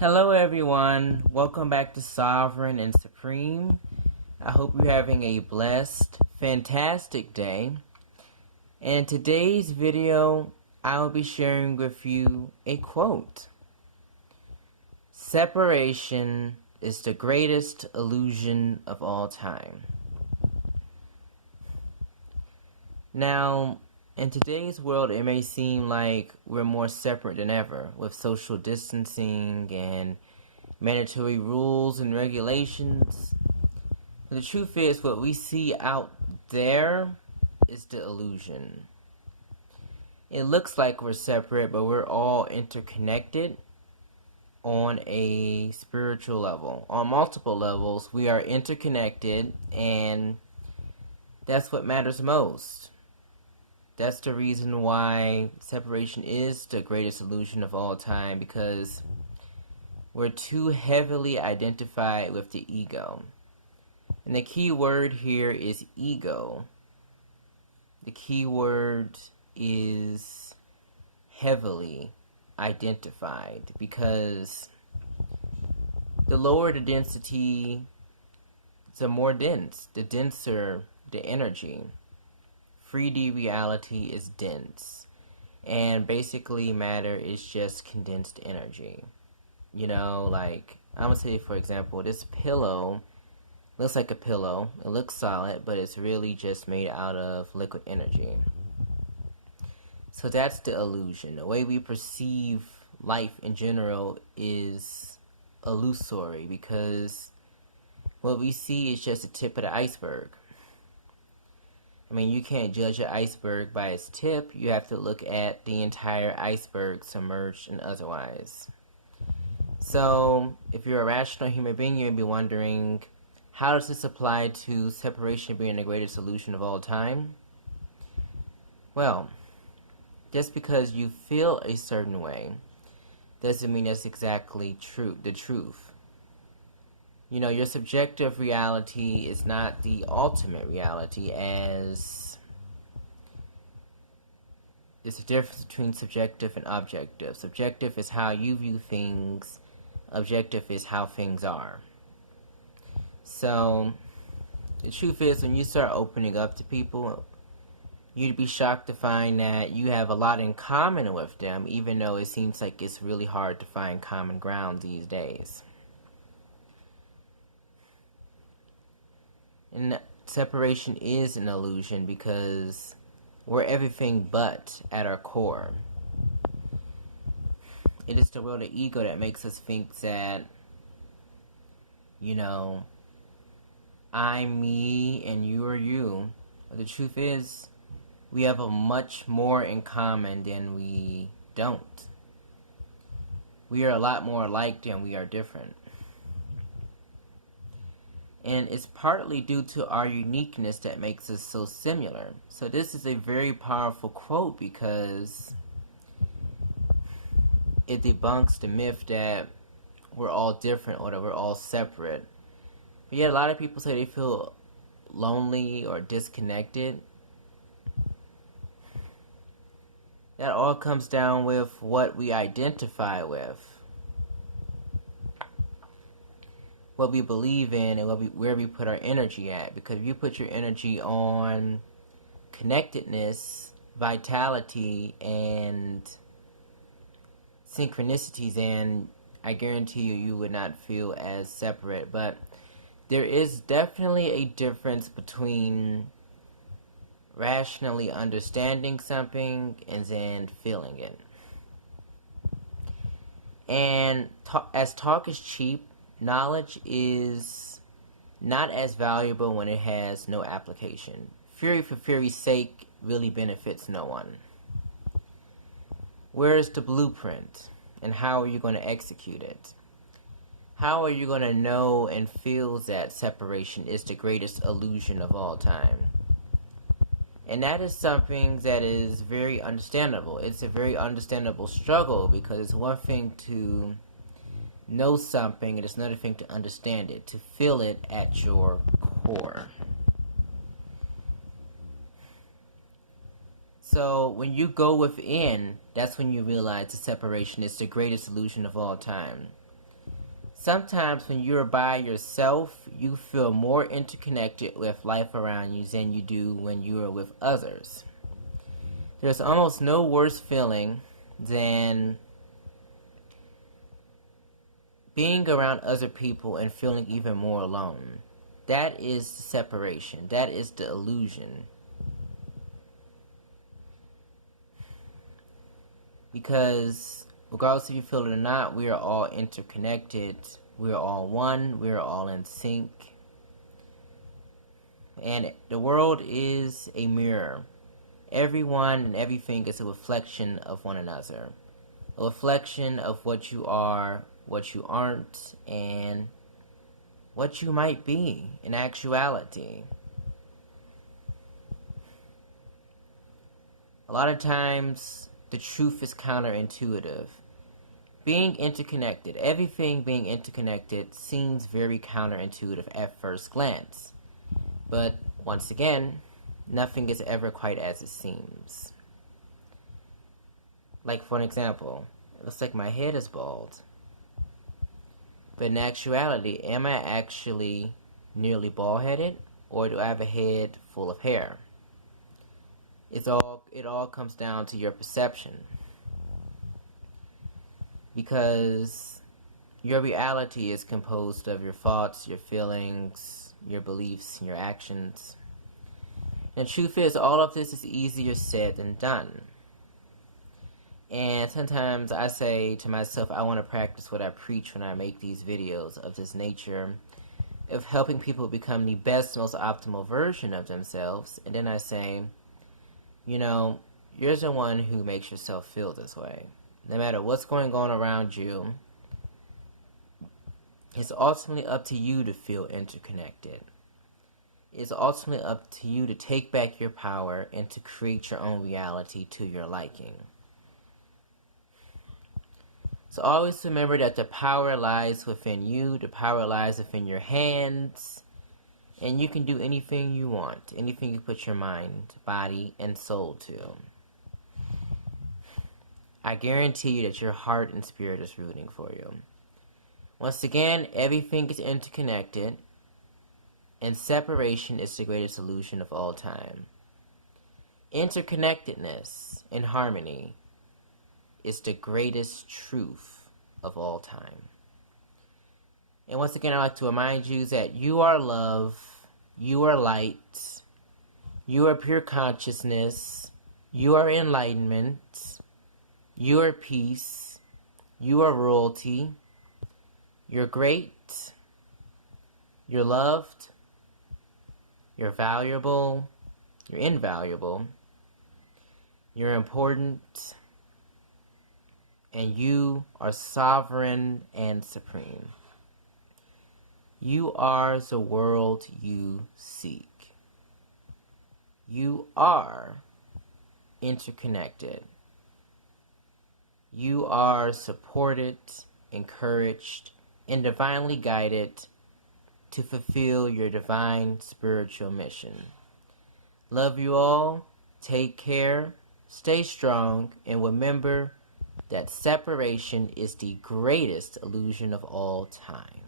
Hello, everyone. Welcome back to Sovereign and Supreme. I hope you're having a blessed, fantastic day. In today's video, I'll be sharing with you a quote. Separation is the greatest illusion of all time. Now, in today's world, it may seem like we're more separate than ever, with social distancing and mandatory rules and regulations. But the truth is, what we see out there is the illusion. It looks like we're separate, but we're all interconnected on a spiritual level. On multiple levels, we are interconnected, and that's what matters most. That's the reason why separation is the greatest illusion of all time, because we're too heavily identified with the ego. And the key word here is ego. The key word is heavily identified, because the lower the density, the more dense, the denser the energy. 3D reality is dense, and basically matter is just condensed energy. You know, like, I'm gonna say, for example, this pillow looks like a pillow. It looks solid, but it's really just made out of liquid energy. So that's the illusion. The way we perceive life in general is illusory, because what we see is just the tip of the iceberg. I mean, you can't judge an iceberg by its tip. You have to look at the entire iceberg, submerged and otherwise. So, if you're a rational human being, you'll be wondering, how does this apply to separation being the greatest solution of all time? Well, just because you feel a certain way doesn't mean that's exactly the truth. You know, your subjective reality is not the ultimate reality, as there's a difference between subjective and objective. Subjective is how you view things, objective is how things are. So, the truth is, when you start opening up to people, you'd be shocked to find that you have a lot in common with them, even though it seems like it's really hard to find common ground these days. And separation is an illusion, because we're everything but at our core. It is the world of ego that makes us think that, you know, I'm me and you are you. But the truth is, we have a much more in common than we don't. We are a lot more alike than we are different. And it's partly due to our uniqueness that makes us so similar. So this is a very powerful quote, because it debunks the myth that we're all different or that we're all separate. But yet a lot of people say they feel lonely or disconnected. That all comes down with what we identify with, what we believe in, and where we put our energy at. Because if you put your energy on connectedness, vitality, and synchronicities, then I guarantee you would not feel as separate. But there is definitely a difference between rationally understanding something and then feeling it. And as talk is cheap, knowledge is not as valuable when it has no application. Theory for theory's sake really benefits no one. Where is the blueprint, and how are you going to execute it? How are you going to know and feel that separation is the greatest illusion of all time? And that is something that is very understandable. It's a very understandable struggle, because it's one thing to know something, and it's another thing to understand it, to feel it at your core. So when you go within, that's when you realize the separation is the greatest illusion of all time. Sometimes when you're by yourself, you feel more interconnected with life around you than you do when you are with others. There's almost no worse feeling than being around other people and feeling even more alone. That is the separation. That is the illusion. Because regardless if you feel it or not, we are all interconnected. We are all one. We are all in sync. And the world is a mirror. Everyone and everything is a reflection of one another. A reflection of what you are, what you aren't, and what you might be in actuality. A lot of times, the truth is counterintuitive. Being interconnected, everything being interconnected seems very counterintuitive at first glance. But once again, nothing is ever quite as it seems. Like for an example, it looks like my head is bald. But in actuality, am I actually nearly bald-headed, or do I have a head full of hair? It all comes down to your perception. Because your reality is composed of your thoughts, your feelings, your beliefs, and your actions. And the truth is, all of this is easier said than done. And sometimes I say to myself, I want to practice what I preach when I make these videos of this nature, of helping people become the best, most optimal version of themselves. And then I say, you're the one who makes yourself feel this way. No matter what's going on around you, it's ultimately up to you to feel interconnected. It's ultimately up to you to take back your power and to create your own reality to your liking. So always remember that the power lies within you, the power lies within your hands, and you can do anything you want, anything you put your mind, body, and soul to. I guarantee you that your heart and spirit is rooting for you. Once again, everything is interconnected, and separation is the greatest illusion of all time. Interconnectedness and harmony is the greatest truth of all time. And once again, I'd like to remind you that you are love, you are light, you are pure consciousness, you are enlightenment, you are peace, you are royalty, you're great, you're loved, you're valuable, you're invaluable, you're important, and you are sovereign and supreme. You are the world you seek. You are interconnected. You are supported, encouraged, and divinely guided to fulfill your divine spiritual mission. Love you all. Take care. Stay strong. And remember that separation is the greatest illusion of all time.